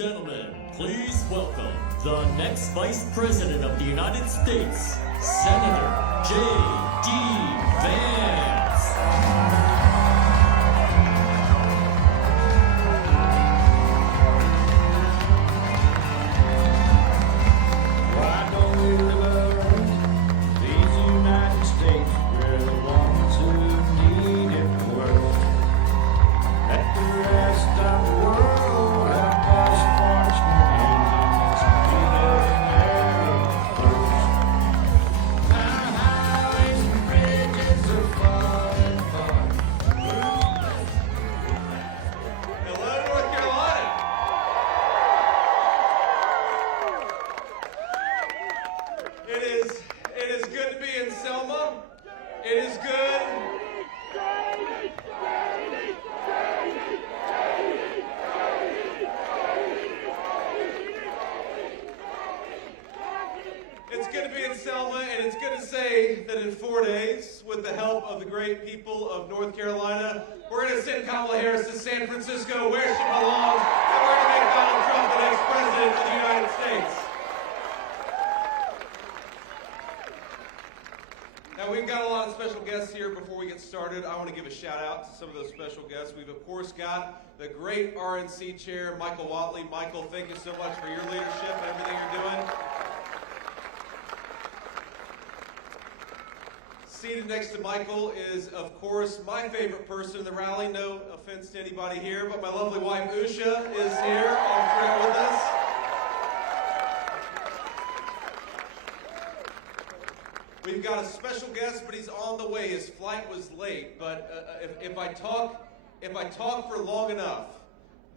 gentlemen, please welcome the next Vice President of the United States, Senator J.D. Vance. It is good to be in Selma. It is good. It's good to be in Selma, and it's good to say that in 4 days, with the help of the great people of North Carolina, we're going to send Kamala Harris to San Francisco, where she belongs, and we're going to make Donald Trump the next president of the United States. Now, we've got a lot of special guests here. Before we get started, I want to give a shout out to some of those special guests. We've, of course, got the great RNC chair, Michael Watley. Michael, thank you so much for your leadership and everything you're doing. Seated next to Michael is, of course, my favorite person in the rally. No offense to anybody here, but my lovely wife, Usha, is here on trail with us. We've got a special guest, but he's on the way. His flight was late, but if I talk for long enough,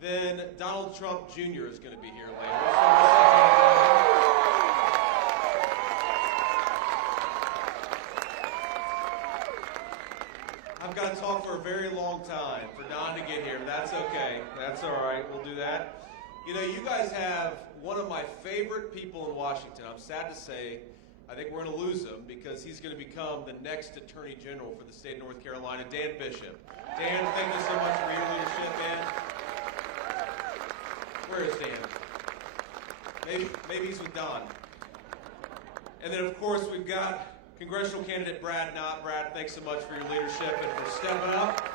then Donald Trump Jr. is going to be here later. I've got to talk for a very long time for Don to get here. That's okay. That's all right. We'll do that. You know, you guys have one of my favorite people in Washington. I'm sad to say, I think we're going to lose him because he's going to become the next Attorney General for the state of North Carolina, Dan Bishop. Dan, thank you so much for your leadership, man. Where is Dan? Maybe he's with Don. And then, of course, we've got congressional candidate Brad Knott. Brad, thanks so much for your leadership and for stepping up.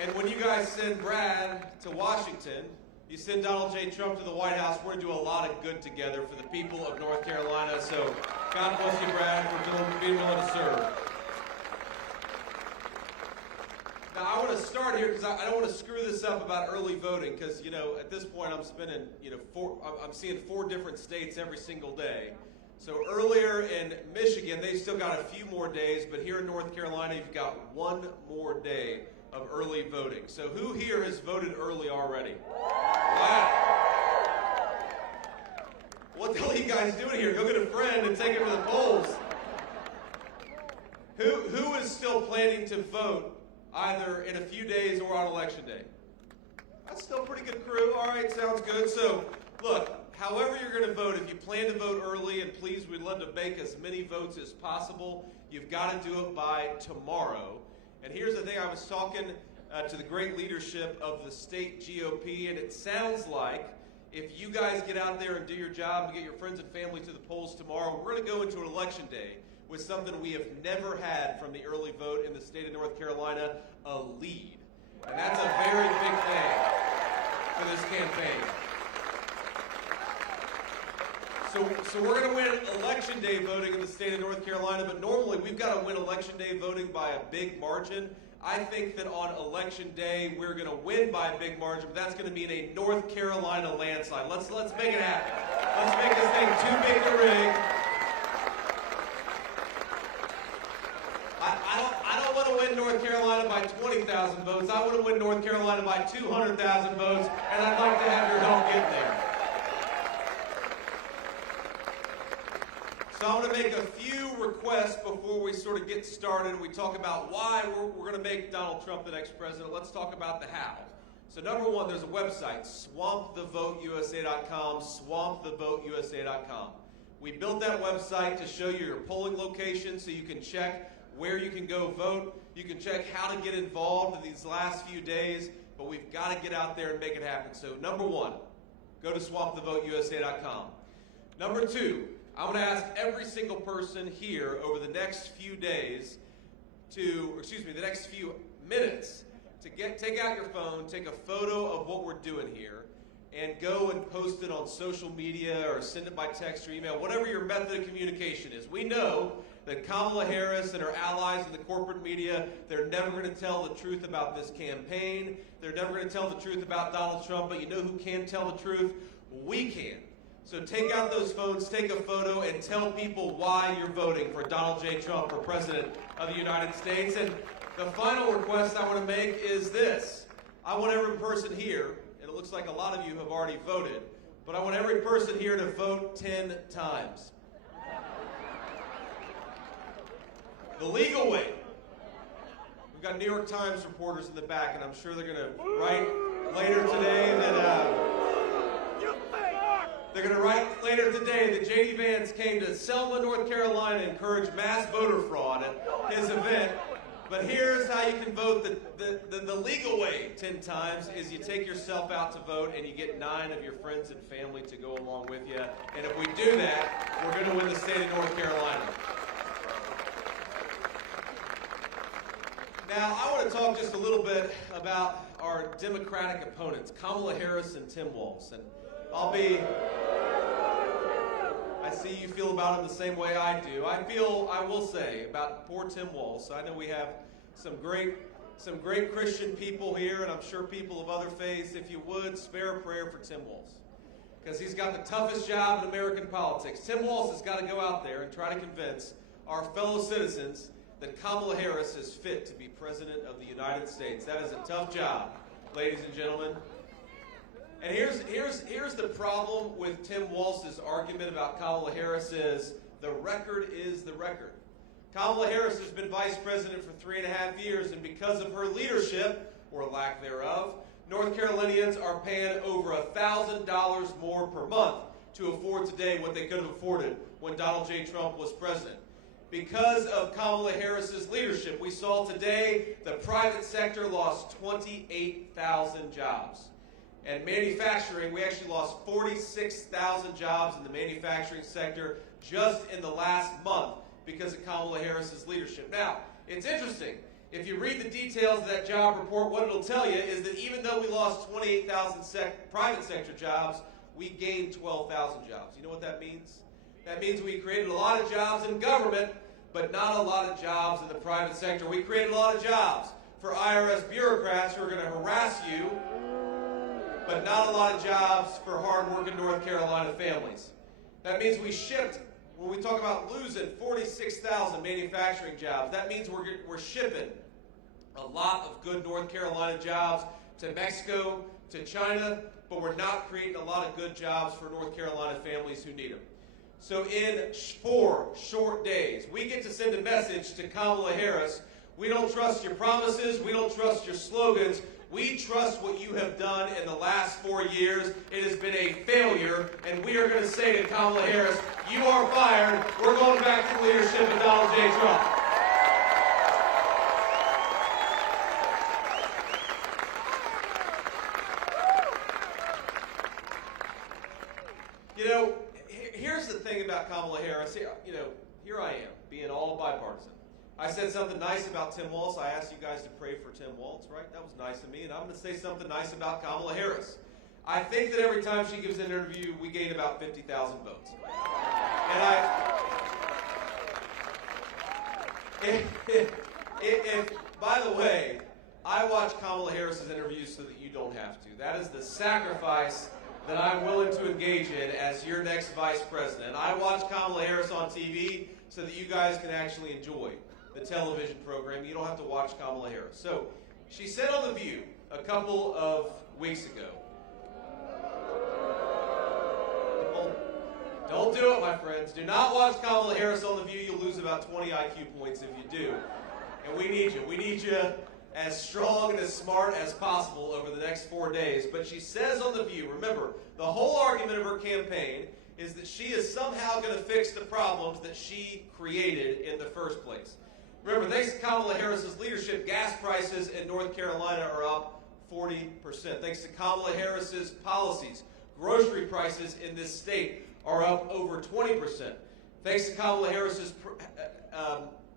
And when you guys send Brad to Washington, you send Donald J. Trump to the White House, we're going to do a lot of good together for the people of North Carolina. So God bless you, Brad, for being willing to serve. Now, I want to start here because I don't want to screw this up about early voting because, you know, at this point I'm spending, I'm seeing 4 different states every single day. So earlier in Michigan, they've still got a few more days, but here in North Carolina, you've got 1 more day of early voting. So who here has voted early already? Wow. What the hell are you guys doing here? Go get a friend and take him to the polls. Who is still planning to vote either in a few days or on election day? That's still a pretty good crew. All right, sounds good. So, look, however you're going to vote, if you plan to vote early, and please, we'd love to make as many votes as possible, you've got to do it by tomorrow. And here's the thing, I was talking to the great leadership of the state GOP, and it sounds like if you guys get out there and do your job and get your friends and family to the polls tomorrow, we're going to go into an election day with something we have never had from the early vote in the state of North Carolina, a lead. And that's a very big thing for this campaign. So we're going to win election day voting in the state of North Carolina, but normally we've got to win election day voting by a big margin. I think that on election day we're going to win by a big margin, but that's going to mean a North Carolina landslide. Let's make it happen. Let's make this thing too big to rig. I don't want to win North Carolina by 20,000 votes. I want to win North Carolina by 200,000 votes, and I'd like to have your help getting there. So I'm going to make a few requests before we sort of get started and we talk about why we're going to make Donald Trump the next president. Let's talk about the how. So number one, there's a website, swampthevoteusa.com, swampthevoteusa.com. We built that website to show you your polling location so you can check where you can go vote. You can check how to get involved in these last few days. but we've got to get out there and make it happen. So number one, go to swampthevoteusa.com. Number two, I'm going to ask every single person here over the next few days the next few minutes to take out your phone, take a photo of what we're doing here, and go and post it on social media or send it by text or email, whatever your method of communication is. We know that Kamala Harris and her allies in the corporate media, they're never going to tell the truth about this campaign. They're never going to tell the truth about Donald Trump, but you know who can tell the truth? We can. So take out those phones, take a photo, and tell people why you're voting for Donald J. Trump for President of the United States. And the final request I want to make is this. I want every person here, and it looks like a lot of you have already voted, but I want every person here to vote 10 times. The legal way. We've got New York Times reporters in the back, and I'm sure they're going to write later today that J.D. Vance came to Selma, North Carolina, and encouraged mass voter fraud at his event. But here's how you can vote the legal way 10 times is you take yourself out to vote and you get 9 of your friends and family to go along with you. And if we do that, we're going to win the state of North Carolina. Now, I want to talk just a little bit about our Democratic opponents, Kamala Harris and Tim Walz. And I see you feel about him the same way I do. I will say about poor Tim Walz. I know we have some great Christian people here, and I'm sure people of other faiths. If you would, spare a prayer for Tim Walz, because he's got the toughest job in American politics. Tim Walz has got to go out there and try to convince our fellow citizens that Kamala Harris is fit to be President of the United States. That is a tough job, ladies and gentlemen. And here's the problem with Tim Walz's argument about Kamala Harris is the record is the record. Kamala Harris has been vice president for 3.5 years, and because of her leadership, or lack thereof, North Carolinians are paying over $1,000 more per month to afford today what they could have afforded when Donald J. Trump was president. Because of Kamala Harris's leadership, we saw today the private sector lost 28,000 jobs. And manufacturing, we actually lost 46,000 jobs in the manufacturing sector just in the last month because of Kamala Harris's leadership. Now, it's interesting. If you read the details of that job report, what it'll tell you is that even though we lost 28,000 private sector jobs, we gained 12,000 jobs. You know what that means? That means we created a lot of jobs in government, but not a lot of jobs in the private sector. We created a lot of jobs for IRS bureaucrats who are going to harass you, but not a lot of jobs for hard-working North Carolina families. That means we shipped, when we talk about losing 46,000 manufacturing jobs, that means we're shipping a lot of good North Carolina jobs to Mexico, to China, but we're not creating a lot of good jobs for North Carolina families who need them. So in 4 short days, we get to send a message to Kamala Harris. We don't trust your promises. We don't trust your slogans. We trust what you have done in the last 4 years. It has been a failure, and we are going to say to Kamala Harris, you are fired. We're going back to the leadership of Donald J. Trump. You know, here's the thing about Kamala Harris. Here I am, being all bipartisan. I said something nice about Tim Walz. I asked you guys to pray for Tim Walz, right? That was nice of me. And I'm going to say something nice about Kamala Harris. I think that every time she gives an interview, we gain about 50,000 votes. And by the way, I watch Kamala Harris's interviews so that you don't have to. That is the sacrifice that I'm willing to engage in as your next vice president. I watch Kamala Harris on TV so that you guys can actually enjoy the television program. You don't have to watch Kamala Harris. So she said on The View a couple of weeks ago, don't do it, my friends. Do not watch Kamala Harris on The View. You'll lose about 20 IQ points if you do. And we need you. We need you as strong and as smart as possible over the next 4 days. But she says on The View, remember, the whole argument of her campaign is that she is somehow going to fix the problems that she created in the first place. Remember, thanks to Kamala Harris's leadership, gas prices in North Carolina are up 40%. Thanks to Kamala Harris's policies, grocery prices in this state are up over 20%. Thanks to Kamala Harris's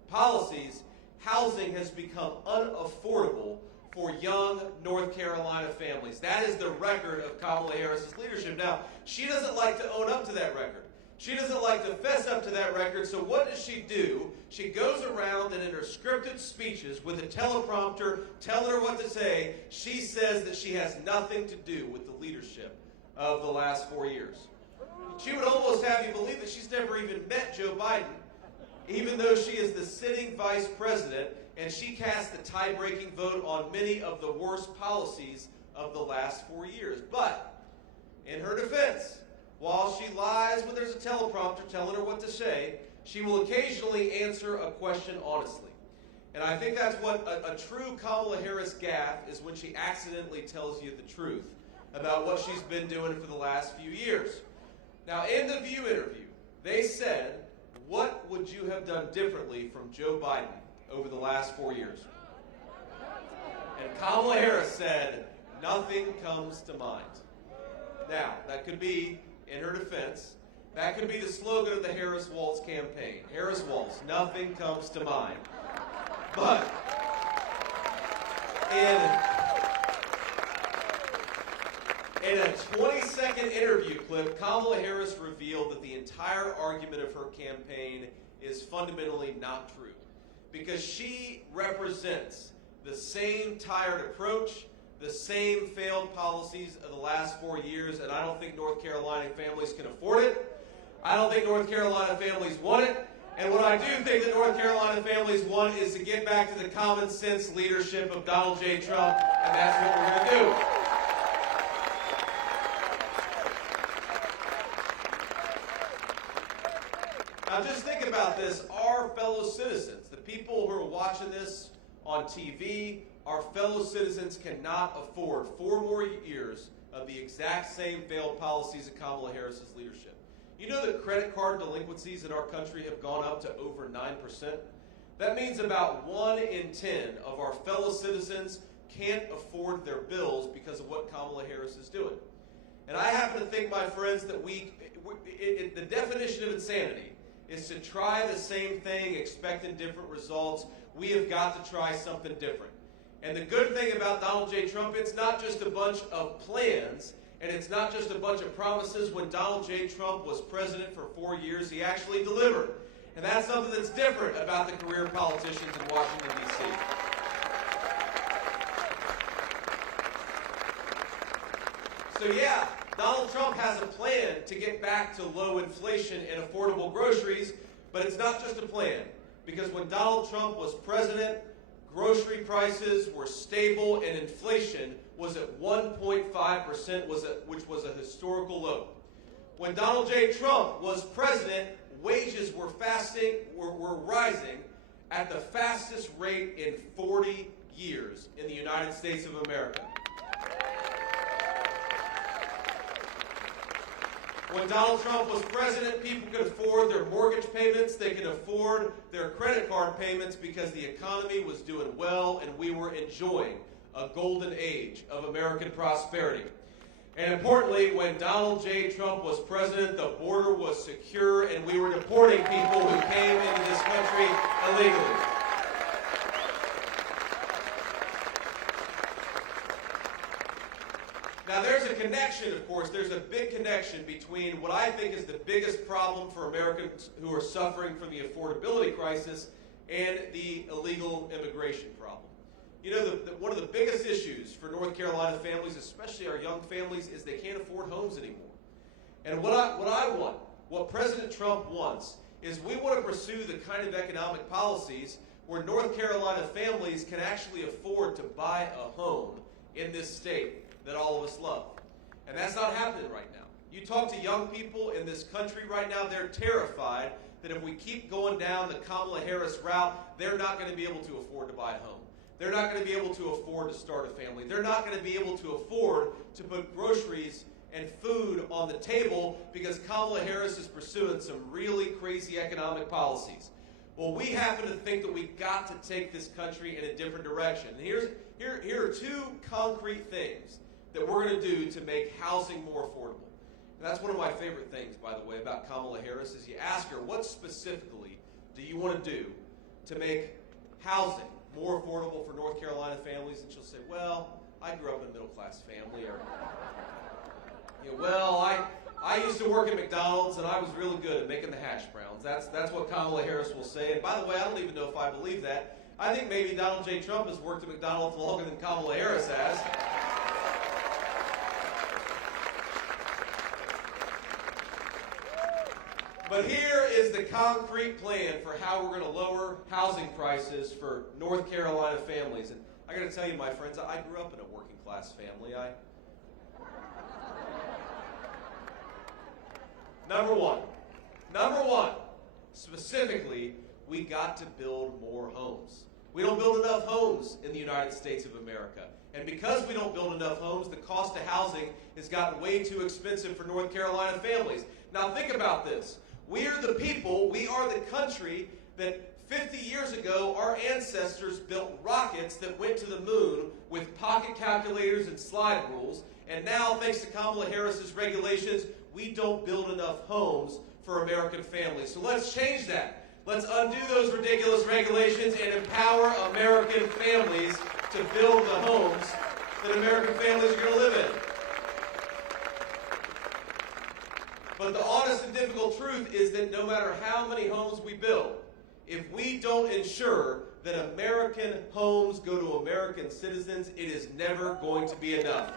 policies, housing has become unaffordable for young North Carolina families. That is the record of Kamala Harris's leadership. Now, she doesn't like to own up to that record. She doesn't like to fess up to that record, so what does she do? She goes around and in her scripted speeches with a teleprompter telling her what to say, she says that she has nothing to do with the leadership of the last 4 years. She would almost have you believe that she's never even met Joe Biden, even though she is the sitting vice president, and she cast the tie-breaking vote on many of the worst policies of the last 4 years. But, in her defense, while she lies when there's a teleprompter telling her what to say, she will occasionally answer a question honestly. And I think that's what a true Kamala Harris gaffe is, when she accidentally tells you the truth about what she's been doing for the last few years. Now, in the View interview, they said, what would you have done differently from Joe Biden over the last 4 years? And Kamala Harris said, nothing comes to mind. Now, that could be, in her defense, that could be the slogan of the Harris Waltz campaign. Harris Waltz, nothing comes to mind. But in a 20-second interview clip, Kamala Harris revealed that the entire argument of her campaign is fundamentally not true, because she represents the same tired approach, the same failed policies of the last 4 years, and I don't think North Carolina families can afford it. I don't think North Carolina families want it. And what I do think that North Carolina families want is to get back to the common sense leadership of Donald J. Trump, and that's what we're going to do. Now just think about this. Our fellow citizens, the people who are watching this on TV, our fellow citizens cannot afford 4 more years of the exact same failed policies of Kamala Harris's leadership. You know that credit card delinquencies in our country have gone up to over 9%? That means about 1 in 10 of our fellow citizens can't afford their bills because of what Kamala Harris is doing. And I happen to think, my friends, that the definition of insanity is to try the same thing, expecting different results. We have got to try something different. And the good thing about Donald J. Trump, it's not just a bunch of plans, and it's not just a bunch of promises. When Donald J. Trump was president for 4 years, he actually delivered. And that's something that's different about the career politicians in Washington, D.C. So yeah, Donald Trump has a plan to get back to low inflation and affordable groceries, but it's not just a plan. Because when Donald Trump was president, grocery prices were stable and inflation was at 1.5%, which was a historical low. When Donald J. Trump was president, wages were rising at the fastest rate in 40 years in the United States of America. When Donald Trump was president, people could afford their mortgage payments, they could afford their credit card payments because the economy was doing well and we were enjoying a golden age of American prosperity. And importantly, when Donald J. Trump was president, the border was secure and we were deporting people who came into this country illegally. Now there's a connection, of course, there's a big connection between what I think is the biggest problem for Americans who are suffering from the affordability crisis and the illegal immigration problem. You know, one of the biggest issues for North Carolina families, especially our young families, is they can't afford homes anymore. And what I want, what President Trump wants, is we want to pursue the kind of economic policies where North Carolina families can actually afford to buy a home in this state that all of us love. And that's not happening right now. You talk to young people in this country right now, they're terrified that if we keep going down the Kamala Harris route, they're not going to be able to afford to buy a home. They're not going to be able to afford to start a family. They're not going to be able to afford to put groceries and food on the table because Kamala Harris is pursuing some really crazy economic policies. Well, we happen to think that we've got to take this country in a different direction. And Here are two concrete things that we're going to do to make housing more affordable. And that's one of my favorite things, by the way, about Kamala Harris, is you ask her, what specifically do you want to do to make housing more affordable for North Carolina families? And she'll say, well, I grew up in a middle-class family, or, well, I used to work at McDonald's and I was really good at making the hash browns. That's what Kamala Harris will say. And by the way, I don't even know if I believe that. I think maybe Donald J. Trump has worked at McDonald's longer than Kamala Harris has. But here is the concrete plan for how we're going to lower housing prices for North Carolina families. And I got to tell you, my friends, I grew up in a working class family. Number one, specifically, we got to build more homes. We don't build enough homes in the United States of America. And because we don't build enough homes, the cost of housing has gotten way too expensive for North Carolina families. Now think about this. We are the people, we are the country that 50 years ago, our ancestors built rockets that went to the moon with pocket calculators and slide rules. And now, thanks to Kamala Harris's regulations, we don't build enough homes for American families. So let's change that. Let's undo those ridiculous regulations and empower American families to build the homes that American families are going to live in. But the honest and difficult truth is that no matter how many homes we build, if we don't ensure that American homes go to American citizens, it is never going to be enough.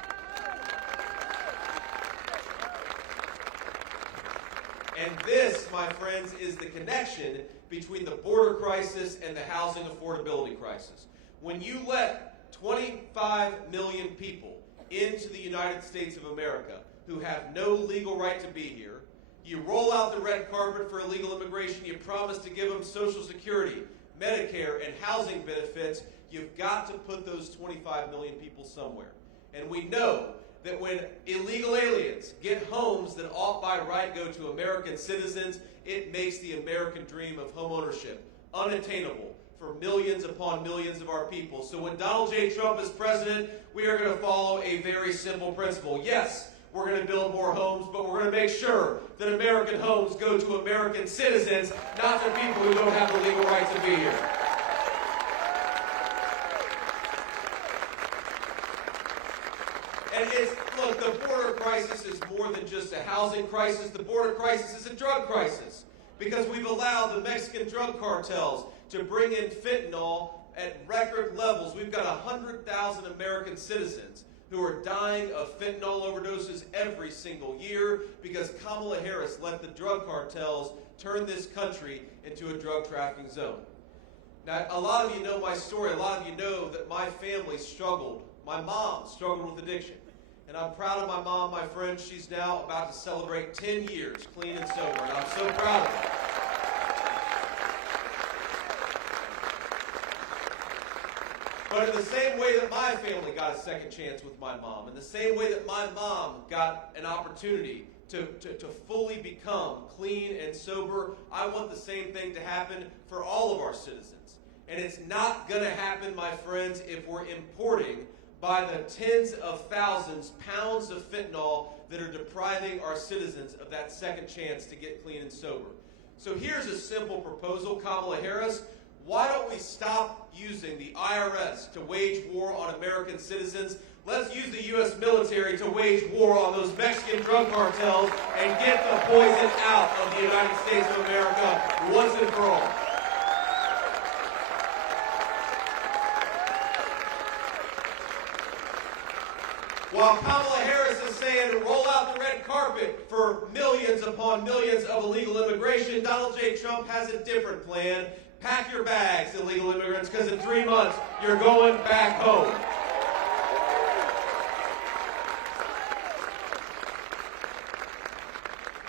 And this, my friends, is the connection between the border crisis and the housing affordability crisis. When you let 25 million people into the United States of America who have no legal right to be here, you roll out the red carpet for illegal immigration, you promise to give them Social Security, Medicare, and housing benefits, you've got to put those 25 million people somewhere. And we know that when illegal aliens get homes that ought by right go to American citizens, it makes the American dream of homeownership unattainable for millions upon millions of our people. So when Donald J. Trump is president, we are going to follow a very simple principle. Yes, we're going to build more homes, but we're going to make sure that American homes go to American citizens, not to people who don't have the legal right to be here. And look, the border crisis is more than just a housing crisis. The border crisis is a drug crisis because we've allowed the Mexican drug cartels to bring in fentanyl at record levels. We've got 100,000 American citizens who are dying of fentanyl overdoses every single year because Kamala Harris let the drug cartels turn this country into a drug trafficking zone. Now, a lot of you know my story. A lot of you know that my family struggled. My mom struggled with addiction. And I'm proud of my mom, my friend. She's now about to celebrate 10 years clean and sober, and I'm so proud of her. But in the same way that my family got a second chance with my mom, in the same way that my mom got an opportunity to fully become clean and sober, I want the same thing to happen for all of our citizens. And it's not going to happen, my friends, if we're importing by the tens of thousands pounds of fentanyl that are depriving our citizens of that second chance to get clean and sober. So here's a simple proposal, Kamala Harris. Why don't we stop using the IRS to wage war on American citizens? Let's use the U.S. military to wage war on those Mexican drug cartels and get the poison out of the United States of America once and for all. While Kamala Harris is saying roll out the red carpet for millions upon millions of illegal immigration, Donald J. Trump has a different plan. Pack your bags, illegal immigrants, because in 3 months, you're going back home.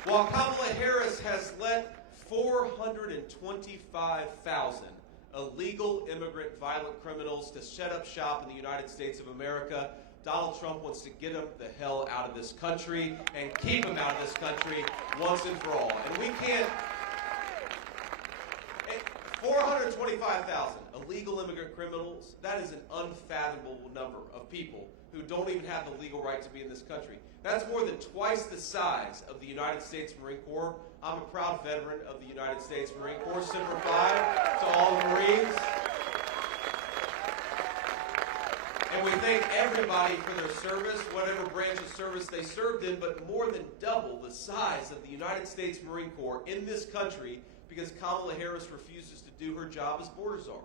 While Kamala Harris has let 425,000 illegal immigrant violent criminals to set up shop in the United States of America, Donald Trump wants to get them the hell out of this country and keep them out of this country once and for all. And we can't... 425,000 illegal immigrant criminals, that is an unfathomable number of people who don't even have the legal right to be in this country. That's more than twice the size of the United States Marine Corps. I'm a proud veteran of the United States Marine Corps. Semper Fi to all the Marines. And we thank everybody for their service, whatever branch of service they served in, but more than double the size of the United States Marine Corps in this country because Kamala Harris refuses to do her job as border czar.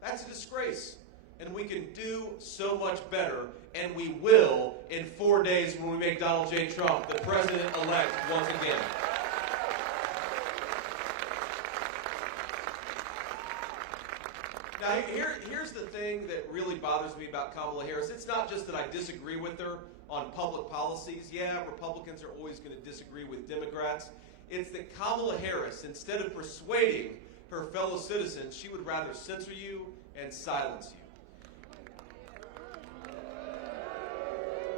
That's a disgrace. And we can do so much better, and we will in 4 days when we make Donald J. Trump the president-elect once again. Now, here's the thing that really bothers me about Kamala Harris. It's not just that I disagree with her on public policies. Yeah, Republicans are always going to disagree with Democrats. It's that Kamala Harris, instead of persuading her fellow citizens, she would rather censor you and silence you.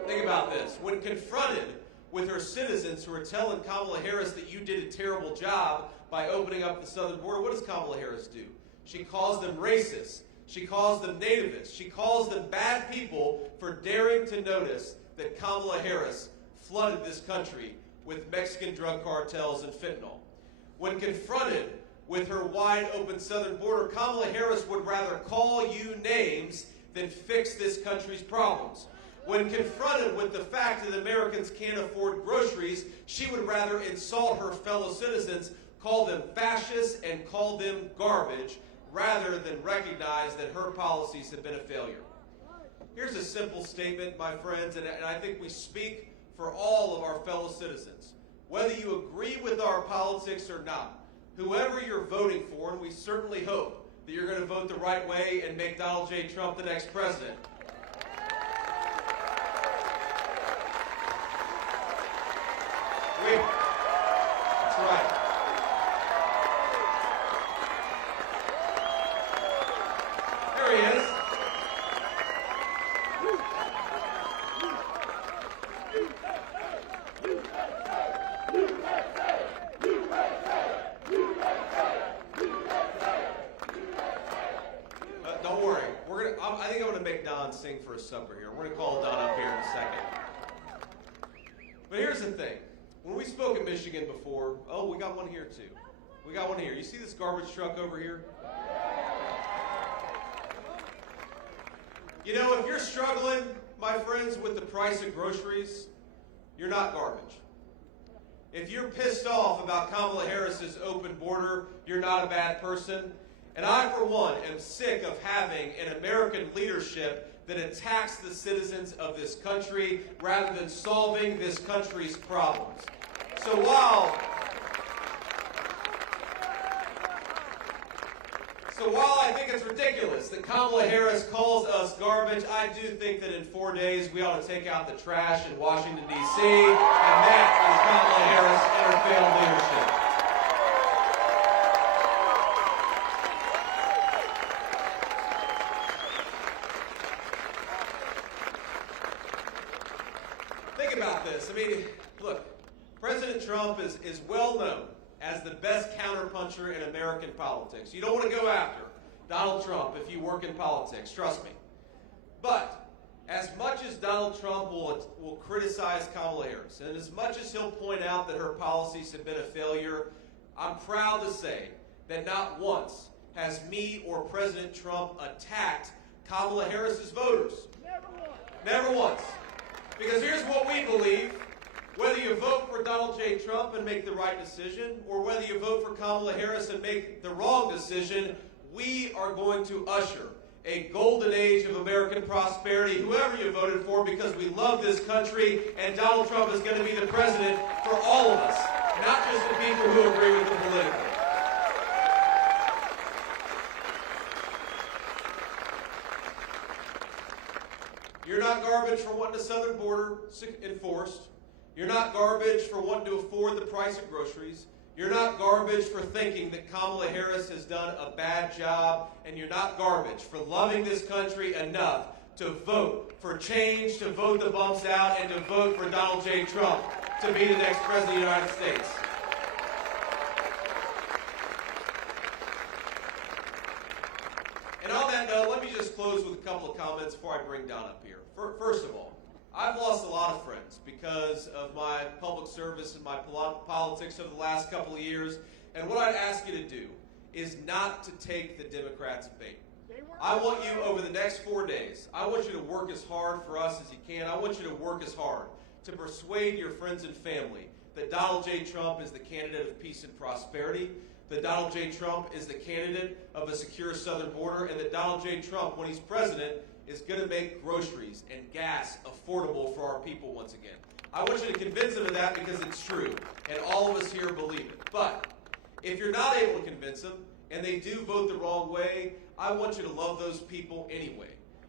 Think about this. When confronted with her citizens who are telling Kamala Harris that you did a terrible job by opening up the southern border, what does Kamala Harris do? She calls them racist. She calls them nativists. She calls them bad people for daring to notice that Kamala Harris flooded this country with Mexican drug cartels and fentanyl. When confronted with her wide open southern border, Kamala Harris would rather call you names than fix this country's problems. When confronted with the fact that Americans can't afford groceries, she would rather insult her fellow citizens, call them fascists, and call them garbage, rather than recognize that her policies have been a failure. Here's a simple statement, my friends, and I think we speak for all of our fellow citizens. Whether you agree with our politics or not, whoever you're voting for, and we certainly hope that you're going to vote the right way and make Donald J. Trump the next president. That's right. There he is. Don't worry. I think I'm going to make Don sing for his supper here. We're going to call Don up here in a second. But here's the thing. When we spoke in Michigan before, oh, we got one here too. We got one here. You see this garbage truck over here? You know, if you're struggling, my friends, with the price of groceries, you're not garbage. If you're pissed off about Kamala Harris's open border, you're not a bad person. And I, for one, am sick of having an American leadership that attacks the citizens of this country rather than solving this country's problems. So while I think it's ridiculous that Kamala Harris calls us garbage, I do think that in 4 days we ought to take out the trash in Washington, D.C., and that is Kamala Harris and her failed leadership. Think about this. I mean, look, President Trump is well known as the best counterpuncher in American politics. You don't want to go after Donald Trump if you work in politics, trust me. But as much as Donald Trump will criticize Kamala Harris, and as much as he'll point out that her policies have been a failure, I'm proud to say that not once has me or President Trump attacked Kamala Harris's voters. Never once. Because here's what we believe. Whether you vote for Donald J. Trump and make the right decision, or whether you vote for Kamala Harris and make the wrong decision, we are going to usher a golden age of American prosperity, whoever you voted for, because we love this country, and Donald Trump is going to be the president for all of us, not just the people who agree with him politically. You're not garbage for wanting the southern border enforced. You're not garbage for wanting to afford the price of groceries. You're not garbage for thinking that Kamala Harris has done a bad job. And you're not garbage for loving this country enough to vote for change, to vote the bumps out, and to vote for Donald J. Trump to be the next president of the United States. me just close with a couple of comments before I bring Don up here. First of all, I've lost a lot of friends because of my public service and my politics over the last couple of years. And what I'd ask you to do is not to take the Democrats' bait. I want you, over the next 4 days, I want you to work as hard for us as you can. I want you to work as hard to persuade your friends and family that Donald J. Trump is the candidate of peace and prosperity, that Donald J. Trump is the candidate of a secure southern border, and that Donald J. Trump, when he's president, is going to make groceries and gas affordable for our people once again. I want you to convince them of that because it's true, and all of us here believe it. But if you're not able to convince them, and they do vote the wrong way, I want you to love those people anyway.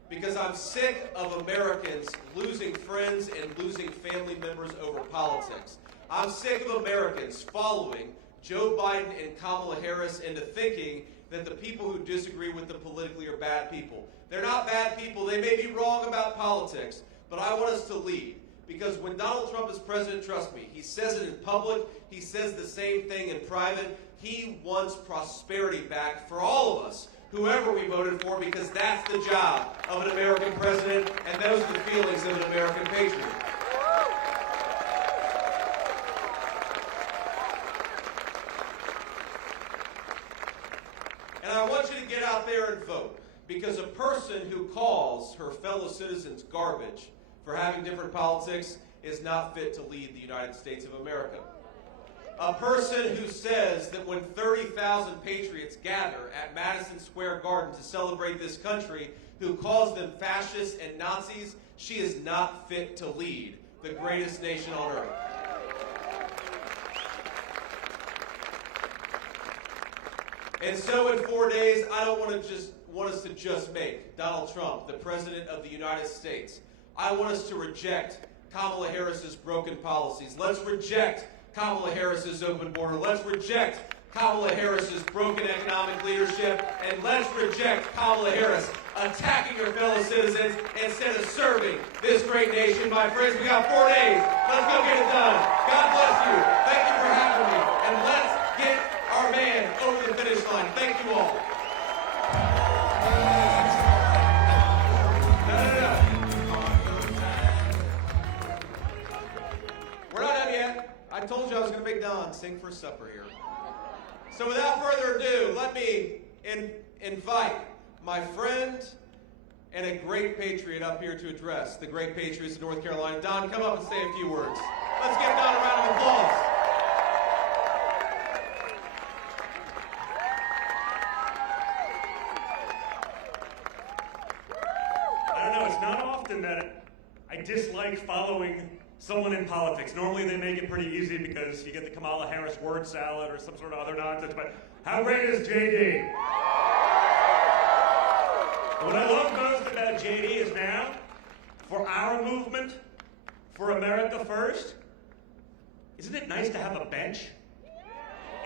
Because I'm sick of Americans losing friends and losing family members over politics. I'm sick of Americans following Joe Biden and Kamala Harris into thinking that the people who disagree with them politically are bad people. They're not bad people. They may be wrong about politics, but I want us to lead. Because when Donald Trump is president, trust me, he says it in public, he says the same thing in private. He wants prosperity back for all of us, whoever we voted for, because that's the job of an American president, and those are the feelings of an American patriot. And I want you to get out there and vote, because a person who calls her fellow citizens garbage for having different politics is not fit to lead the United States of America. A person who says that when 30,000 patriots gather at Madison Square Garden to celebrate this country, who calls them fascists and Nazis, she is not fit to lead the greatest nation on earth. And so in 4 days, I don't want us to just make Donald Trump the President of the United States. I want us to reject Kamala Harris's broken policies. Let's reject Kamala Harris's open border. Let's reject Kamala Harris's broken economic leadership. And let's reject Kamala Harris attacking her fellow citizens instead of serving this great nation. My friends, we got 4 days. Let's go get it done. God bless you. Thank you for having me. And let's get our man over the finish line. Thank you all. We're not done yet. I told you I was going to make Don sing for supper here. So without further ado, let me invite my friend and a great patriot up here to address the great patriots of North Carolina. Don, come up and say a few words. Let's give Don a round of applause. I don't know, it's not often that I dislike following someone in politics. Normally they make it pretty easy because you get the Kamala Harris word salad or some sort of other nonsense, but how great is JD? What I love most about JD is now, for our movement, for America First, isn't it nice to have a bench?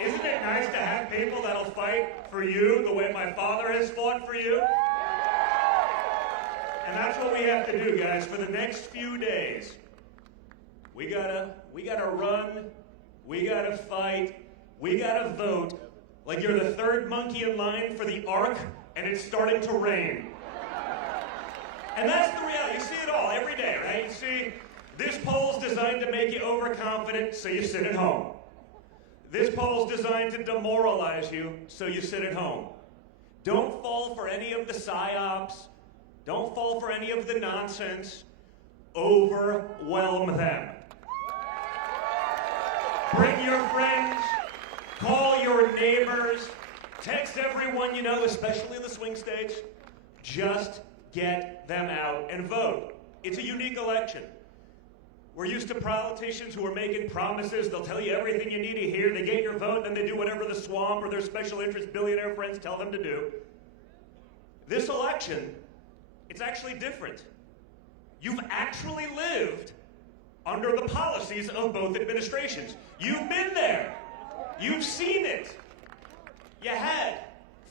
Isn't it nice to have people that'll fight for you the way my father has fought for you? And that's what we have to do, guys, for the next few days. We gotta run, we gotta fight, we gotta vote like you're the third monkey in line for the Ark and it's starting to rain. And that's the reality. You see it all every day, right? You see, this poll's designed to make you overconfident, so you sit at home. This poll's designed to demoralize you, so you sit at home. Don't fall for any of the psyops. Don't fall for any of the nonsense. Overwhelm them. Bring your friends, call your neighbors, text everyone you know, especially in the swing states. Just get them out and vote. It's a unique election. We're used to politicians who are making promises. They'll tell you everything you need to hear. They get your vote, then they do whatever the swamp or their special interest billionaire friends tell them to do. This election, it's actually different. You've actually lived under the policies of both administrations. You've been there. You've seen it. You had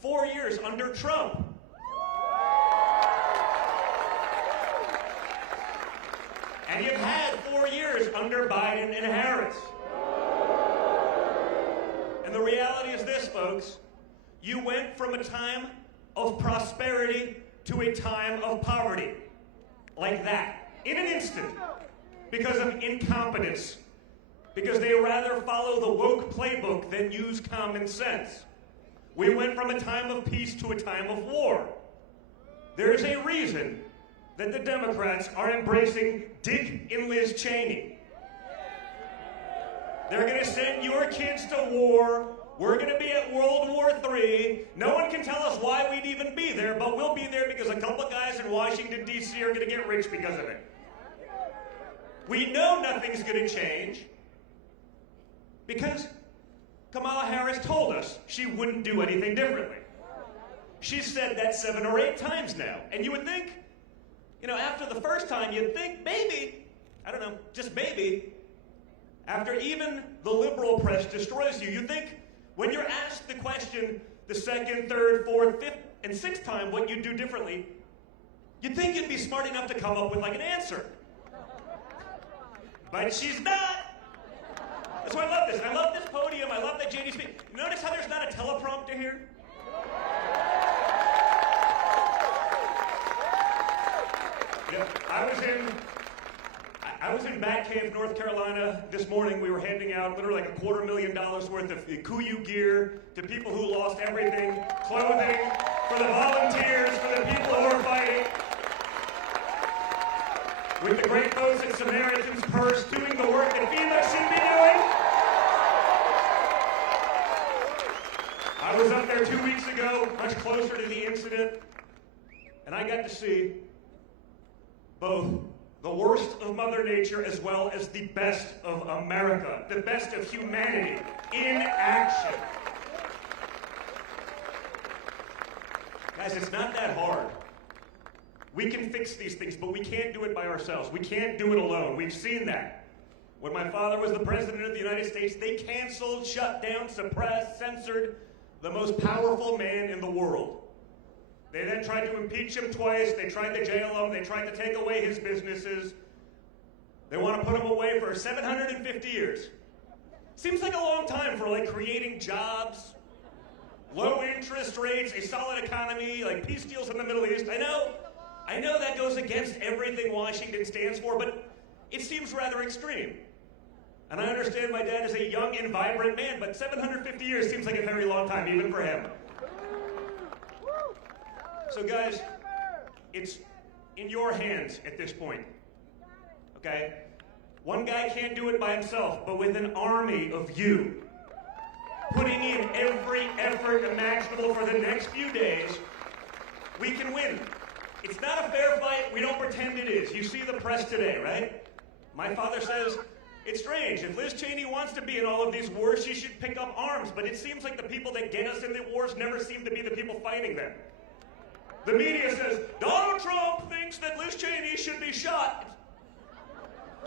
4 years under Trump. And you've had 4 years under Biden and Harris. And the reality is this, folks. You went from a time of prosperity to a time of poverty. Like that. In an instant. Because of incompetence. Because they rather follow the woke playbook than use common sense. We went from a time of peace to a time of war. There is a reason that the Democrats are embracing Dick and Liz Cheney. They're going to send your kids to war. We're going to be at World War III. No one can tell us why we'd even be there, but we'll be there because a couple of guys in Washington, D.C. are going to get rich because of it. We know nothing's going to change because Kamala Harris told us she wouldn't do anything differently. She's said that 7 or 8 times now. And you would think, after the first time, you'd think maybe, I don't know, just maybe, after even the liberal press destroys you, you'd think when you're asked the question the 2nd, 3rd, 4th, 5th, and 6th time what you'd do differently, you'd think you'd be smart enough to come up with like an answer. But she's not. That's why I love this. I love this podium. I love that JD speak. Notice how there's not a teleprompter here? I was in Batcave, North Carolina this morning. We were handing out literally like $250,000 worth of KUIU gear to people who lost everything, clothing, for the volunteers, for the people who are fighting. With the great folks at Samaritan's Purse doing the work that FEMA should be doing. I was up there 2 weeks ago, much closer to the incident, and I got to see both the worst of Mother Nature as well as the best of America, the best of humanity in action. Guys, it's not that hard. We can fix these things, but we can't do it by ourselves. We can't do it alone. We've seen that. When my father was the president of the United States, they canceled, shut down, suppressed, censored the most powerful man in the world. They then tried to impeach him twice. They tried to jail him. They tried to take away his businesses. They want to put him away for 750 years. Seems like a long time for creating jobs, low interest rates, a solid economy, peace deals in the Middle East. I know that goes against everything Washington stands for, but it seems rather extreme. And I understand my dad is a young and vibrant man, but 750 years seems like a very long time, even for him. So guys, it's in your hands at this point, okay? One guy can't do it by himself, but with an army of you, putting in every effort imaginable for the next few days, we can win. It's not a fair fight. We don't pretend it is. You see the press today, right? My father says, it's strange. If Liz Cheney wants to be in all of these wars, she should pick up arms. But it seems like the people that get us in the wars never seem to be the people fighting them. The media says, Donald Trump thinks that Liz Cheney should be shot.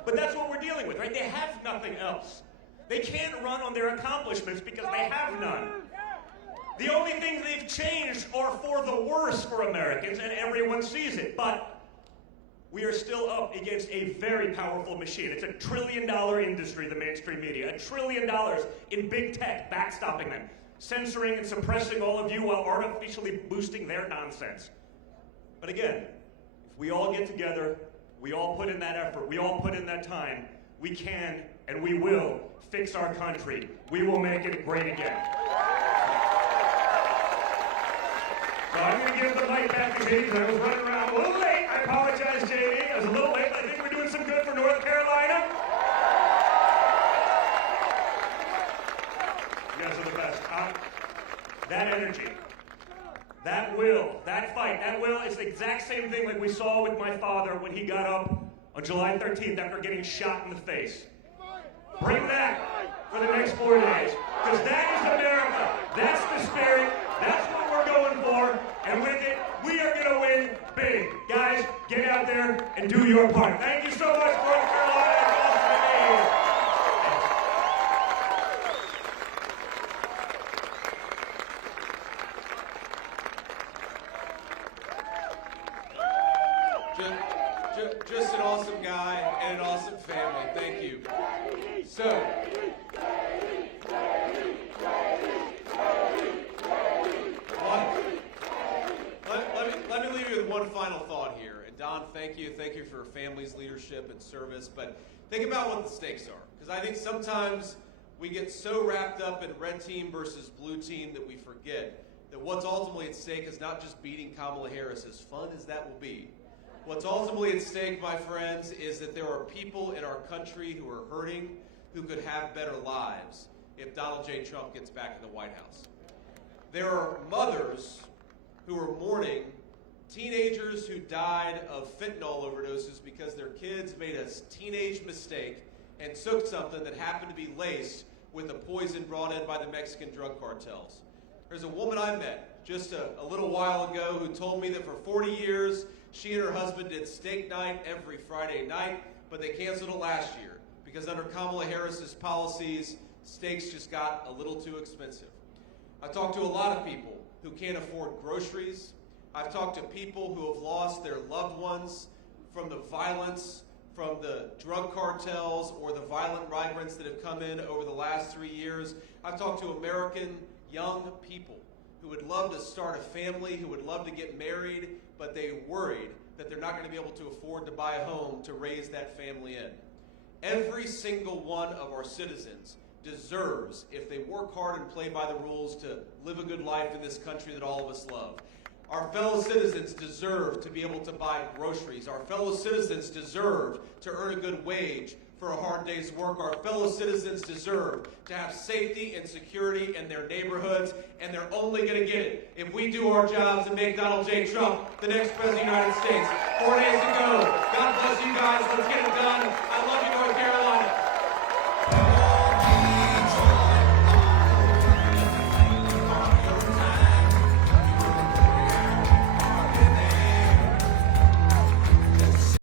But that's what we're dealing with, right? They have nothing else. They can't run on their accomplishments because they have none. The only things they've changed are for the worse for Americans, and everyone sees it. But we are still up against a very powerful machine. It's $1 trillion industry, the mainstream media. $1 trillion in big tech, backstopping them, censoring and suppressing all of you while artificially boosting their nonsense. But again, if we all get together, we all put in that effort, we all put in that time, we can and we will fix our country. We will make it great again. So I'm going to give the mic back to JD because I was running around a little late. I apologize, JD. I was a little late, but I think we're doing some good for North Carolina. You guys are the best. That energy, that will, that fight, that will is the exact same thing like we saw with my father when he got up on July 13th after getting shot in the face. Bring that for the next 4 days, because that is America. That's the spirit. That's what we're going for. And with it, we are going to win big. Guys, get out there and do your part. Thank you so much, North Carolina. It's awesome to be here. Just an awesome guy and an awesome family. Thank you. So, let me leave you with one final thought here. And Don, thank you. Thank you for your family's leadership and service. But think about what the stakes are. Because I think sometimes we get so wrapped up in red team versus blue team that we forget that what's ultimately at stake is not just beating Kamala Harris, as fun as that will be. What's ultimately at stake, my friends, is that there are people in our country who are hurting, who could have better lives if Donald J. Trump gets back in the White House. There are mothers who are mourning teenagers who died of fentanyl overdoses because their kids made a teenage mistake and took something that happened to be laced with a poison brought in by the Mexican drug cartels. There's a woman I met just a little while ago who told me that for 40 years, she and her husband did steak night every Friday night, but they canceled it last year because under Kamala Harris's policies, steaks just got a little too expensive. I've talked to a lot of people who can't afford groceries. I've talked to people who have lost their loved ones from the violence, from the drug cartels or the violent migrants that have come in over the last 3 years. I've talked to American young people who would love to start a family, who would love to get married, but they're worried that they're not going to be able to afford to buy a home to raise that family in. Every single one of our citizens deserves, if they work hard and play by the rules, to live a good life in this country that all of us love. Our fellow citizens deserve to be able to buy groceries. Our fellow citizens deserve to earn a good wage for a hard day's work. Our fellow citizens deserve to have safety and security in their neighborhoods, and they're only going to get it if we do our jobs and make Donald J. Trump the next President of the United States. 4 days ago, God bless